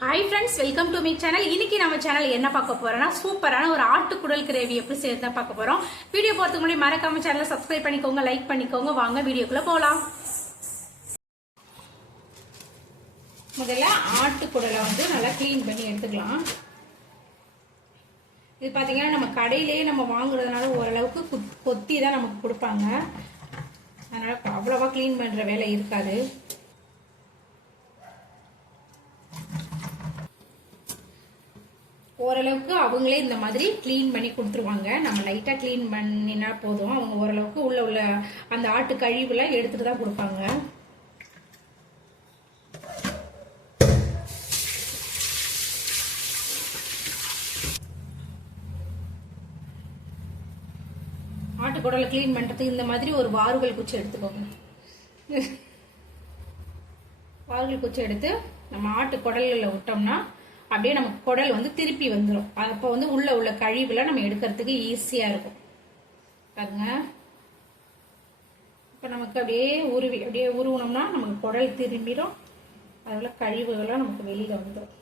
Hi friends, welcome to my channel. இன்னைக்கு நம்ம channel என்ன பார்க்க போறோம்னா சூப்பரான ஒரு ஆட்டுக்குடல் கிரேவி எப்படி செய்யறத பார்க்க போறோம். வீடியோ பார்த்துக்கு முன்னாடி மறக்காம சேனலை சப்ஸ்கிரைப் பண்ணிக்கோங்க, லைக் பண்ணிக்கோங்க. வாங்க வீடியோக்குள்ள போலாம். முதல்ல ஆட்டுக்குடலை வந்து நல்லா க்ளீன் பண்ணி எடுத்துக்கலாம். இது பாத்தீங்கன்னா நம்ம கடையிலேயே நம்ம வாங்குறதுனால ஓரளவுக்கு கொத்தி தான் நமக்கு கொடுப்பாங்க. அதனால அவ்வளவா க்ளீன் பண்ற வேலை இருக்காது. ஓரளவுக்கு அவங்களே இந்த மாதிரி க்ளீன் பண்ணி கொடுத்துருவாங்க. நம்ம லைட்டா க்ளீன் பண்ணினா போதும். அவங்க ஓரளவுக்கு உள்ள அந்த ஆட்டு கழிவுலாம் எடுத்துட்டு தான் கொடுப்பாங்க. ஆட்டுக்குடலை க்ளீன் பண்றதுக்கு இந்த மாதிரி ஒரு வாறுகள் குச்சி எடுத்துக்கோங்க. வாறுகள் குச்சி எடுத்து நம்ம ஆட்டு குடல்ல விட்டோம்னா அப்படியே நமக்கு குடல் வந்து திருப்பி வந்துடும். அப்போ வந்து உள்ள கழிவுல நம்ம எடுக்கிறதுக்கு ஈஸியா இருக்கும். பாருங்க, இப்போ நமக்கு அப்படியே உருவணும்னா நமக்கு குடல் திரும்பிடும். அதுல கழிவுகள்லாம் நமக்கு வெளியில வந்துடும்.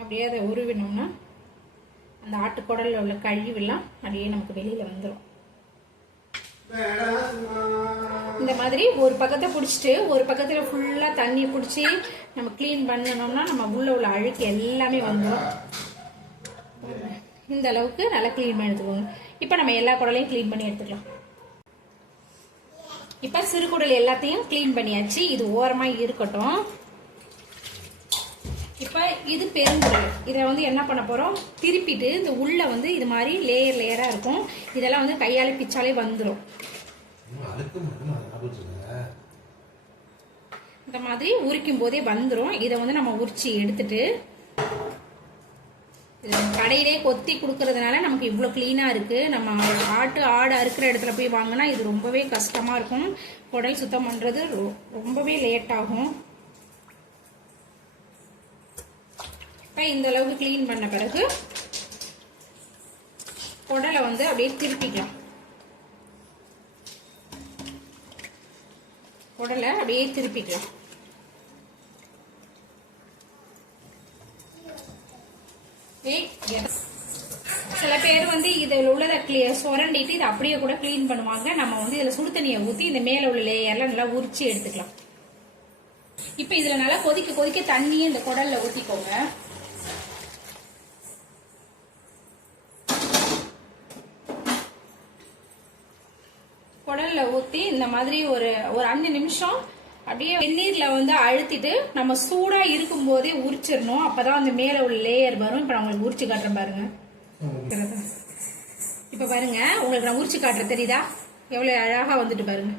அப்படியே அதை உருவினோம்னா அந்த ஆட்டுக்குடல்ல உள்ள கழிவெல்லாம் அப்படியே நமக்கு வெளியில வந்துடும். இந்த மாதிரி ஒரு பக்கத்தை பிடிச்சிட்டு ஒரு பக்கத்துல ஃபுல்லா தண்ணியை பிடிச்சி நம்ம கிளீன் பண்ணணும்னா நம்ம உள்ள அழுக்கு எல்லாமே வந்துடும். இந்த அளவுக்கு நல்லா கிளீன் பண்ணி எடுத்துக்கோங்க. இப்ப நம்ம எல்லா குடலையும் கிளீன் பண்ணி எடுத்துக்கலாம். இப்ப சிறு குடல் எல்லாத்தையும் கிளீன் பண்ணியாச்சு. இது ஓரமா இருக்கட்டும். இப்ப இது பெருங்குடல். இதை வந்து என்ன பண்ண போறோம், திருப்பிட்டு இந்த உள்ள வந்து இது மாதிரி லேயர் லேயரா இருக்கும். இதெல்லாம் வந்து கையால பிச்சாலே வந்துடும். இந்த மாதிரி உரிக்கும் போதே வந்துடும். இதை வந்து நம்ம உரிச்சு எடுத்துட்டு கடையிலே கொத்தி கொடுக்கறதுனால நமக்கு இவ்வளவு கிளீனா இருக்கு. நம்ம ஆடு அறுக்கிற இடத்துல போய் வாங்கினா இது ரொம்பவே கஷ்டமா இருக்கும். குடல் சுத்தம் பண்றது ரொம்பவே லேட் ஆகும். இந்த அளவுக்கு கிளீன் பண்ண பிறகு குடலை வந்து அப்படியே திருப்பிக்கலாம். குடலை அப்படியே திருப்பிக்கலாம். சில பேர் வந்து இதுல உள்ளதை சுரண்டிட்டு இதை அப்படியே கூட கிளீன் பண்ணுவாங்க. நம்ம வந்து இதுல சுடு தண்ணியை ஊத்தி இந்த மேல உள்ள லேயர்லாம் நல்லா உரிச்சு எடுத்துக்கலாம். இப்ப இதுல நல்லா கொதிக்க தண்ணியை இந்த குடல்ல ஊத்திக்கோங்க. குடல்ல ஊத்தி இந்த மாதிரி ஒரு 5 நிமிஷம் அப்படியே வெந்நீர்ல வந்து அழுத்திட்டு நம்ம சூடா இருக்கும் போதே உரிச்சிடணும். அப்பதான் அந்த மேல உள்ள லேயர் வரும். இப்ப நான் உங்களுக்கு உரிச்சு காட்டுறேன் பாருங்க. இப்ப பாருங்க, உங்களுக்கு நான் உரிச்சு காட்டுறேன். தெரியுதா எவ்வளவு அழகா வந்துட்டு பாருங்க.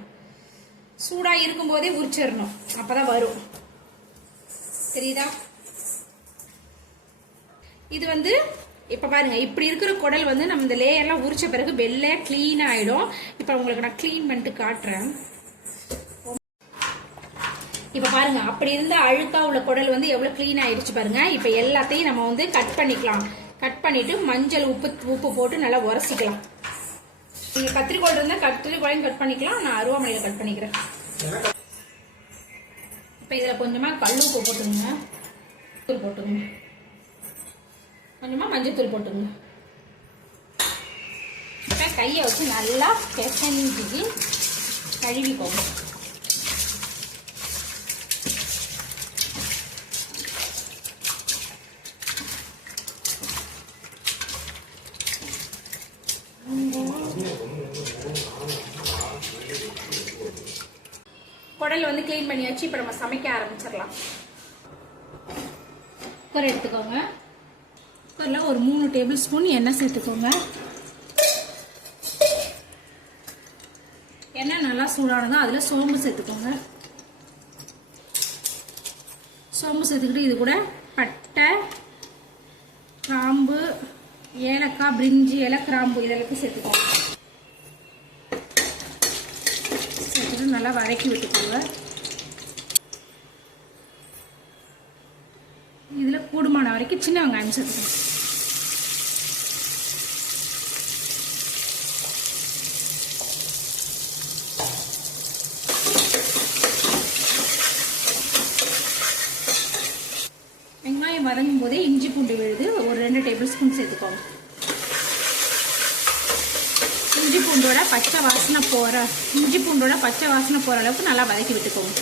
சூடா இருக்கும் போதே உரிச்சிடணும், அப்பதான் வரும். தெரியுதா? இது வந்து இப்ப பாருங்க, இப்படி இருக்கிற குடல் வந்து நம்ம இந்த லேயர்லாம் உரிச்ச பிறகு வெள்ளை கிளீன் ஆயிடும். இப்ப உங்களுக்கு நான் கிளீன் பண்ணிட்டு காட்டுறேன். இப்ப பாருங்க, அப்படி இருந்த அழுக்கா உள்ள குடல் வந்து எவ்வளவு கிளீன் ஆயிடுச்சு பாருங்க. இப்ப எல்லாத்தையும் நம்ம வந்து கட் பண்ணிக்கலாம். கட் பண்ணிட்டு மஞ்சள் உப்பு போட்டு நல்லா உரசிக்கலாம். நீங்க கத்திரிக்கோள் இருந்தா கத்திரிக்கோளையும் கட் பண்ணிக்கலாம். நான் அருவாமனையில கட் பண்ணிக்கிறேன். இப்ப இதுல கொஞ்சமா கல்லுப்பு போட்டுங்க, போட்டுங்க, கொஞ்சமா மஞ்சத்தூள் போட்டுங்க. கையை வச்சு நல்லா பிசைஞ்சு கழுவிக்கோங்க. குடல் வந்து கிளீன் பண்ணியாச்சு. இப்ப நம்ம சமைக்க ஆரம்பிச்சிடலாம். குக்கர் எடுத்துக்கோங்க. குக்கர்ல ஒரு 3 டேபிள் ஸ்பூன் எண்ணெய் சேர்த்துக்கோங்க. எண்ணெய் நல்லா சூடானதும் அதுல சோம்பு சேர்த்துக்கோங்க. சோம்பு சேர்த்துக்கிட்டு இது கூட பட்டை, கிராம்பு, ஏலக்காய், பிரிஞ்சி இலை, கிராம்பு இதெல்லாம் சேர்த்துக்கோங்க. சேர்த்துட்டு நல்லா வதக்கி விட்டுக்கோங்க. இதுல கூடுமான வரைக்கும் சின்ன வெங்காயம் சேர்த்துக்கணும். வெங்காயம் வதங்கும் போதே இஞ்சி பூண்டு விழுது ஒரு 2 டேபிள் ஸ்பூன் சேர்த்துக்கோங்க. இஞ்சி பூண்டோட பச்சை வாசனை போற அளவுக்கு நல்லா வதக்கி விட்டுக்கோங்க.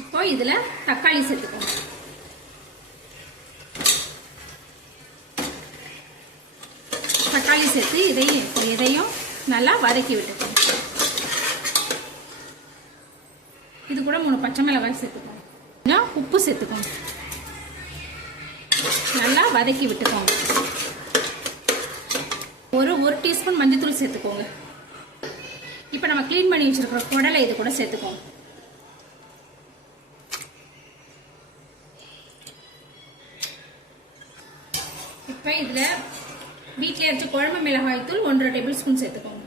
இப்போ இதுல தக்காளி சேர்த்துக்கோங்க. தக்காளி சேர்த்து இதையும் நல்லா வதக்கி விட்டுக்கோங்க. இது கூட 3 பச்சை மிளகாய் சேர்த்துக்கோங்க. உப்பு சேர்த்துக்கோங்க. நல்லா வதக்கி விட்டுக்கோங்க. ஒரு டீஸ்பூன் மஞ்சள்தூள் சேர்த்துக்கோங்க. இப்போ நம்ம க்ளீன் பண்ணி வச்சிருக்கிற குடலை இது கூட சேர்த்துக்கோங்க. இப்போ இதுல வீட்டில் அரைச்ச குழம்பு மிளகாய் தூள் 1.5 டேபிள் ஸ்பூன் சேர்த்துக்கோங்க.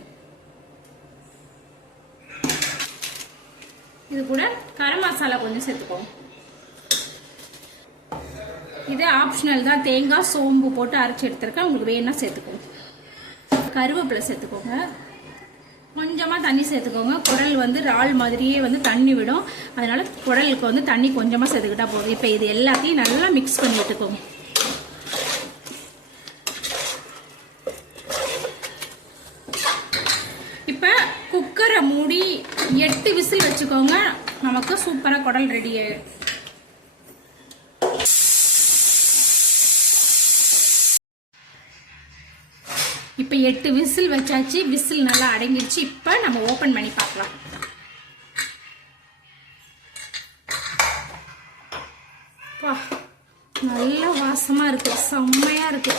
இது கூட கரம் மசாலா கொஞ்சம் சேர்த்துக்கோங்க. இது ஆப்ஷனல் தான். தேங்காய் சோம்பு போட்டு அரைச்சி எடுத்துருக்கேன். உங்களுக்கு வேணும்னா சேர்த்துக்கோங்க. கருவேப்பிலை சேர்த்துக்கோங்க. கொஞ்சமாக தண்ணி சேர்த்துக்கோங்க. குடல் வந்து இறால் மாதிரியே வந்து தண்ணி விடும். அதனால குடலுக்கு வந்து தண்ணி கொஞ்சமாக சேர்த்துக்கிட்டா போதும். இப்போ இது எல்லாத்தையும் நல்லா மிக்ஸ் பண்ணி விட்டுக்கோங்க. இப்போ குக்கரை மூடி 8 விசில் வச்சுக்கோங்க. நமக்கு சூப்பராக குடல் ரெடி ஆயிடும். இப்போ 8 விசில் வச்சாச்சு. விசில் நல்லா அடங்கிடுச்சு. இப்போ நம்ம ஓபன் பண்ணி பார்க்கலாம். நல்ல வாசமா இருக்கு. செம்மையா இருக்கு.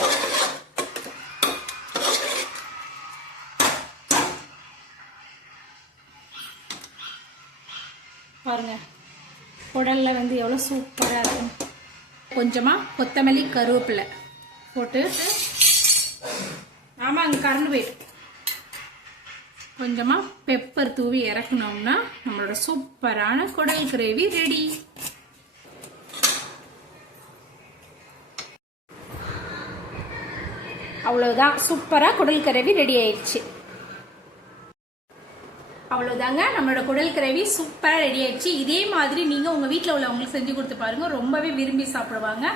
பாருங்க குடல்ல வந்து எவ்வளவு சூப்பரா இருக்கும். கொஞ்சமா கொத்தமல்லி கருவேப்பிலை போட்டு, ஆமாங்க கரண்ட் போயிட்டு, கொஞ்சமா பெப்பர் தூவி இறக்கணும்னா நம்மளோட சூப்பரான குடல் கிரேவி ரெடி. அவ்வளவுதான், சூப்பரா குடல் கிரேவி ரெடி ஆயிடுச்சு. அவ்வளவுதாங்க, நம்மளோட குடல் கிரேவி சூப்பரா ரெடி ஆயிடுச்சு. இதே மாதிரி நீங்க உங்க வீட்டுல உள்ளவங்களுக்கு செஞ்சு கொடுத்து பாருங்க, ரொம்பவே விரும்பி சாப்பிடுவாங்க.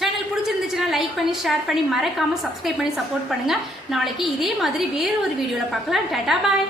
சேனல் பிடிச்சிருந்துச்சுன்னா லைக் பண்ணி ஷேர் பண்ணி மறக்காம சப்ஸ்கிரைப் பண்ணி சப்போர்ட் பண்ணுங்க. நாளைக்கு இதே மாதிரி வேற ஒரு வீடியோல பார்க்கலாம். டாடா பாய்.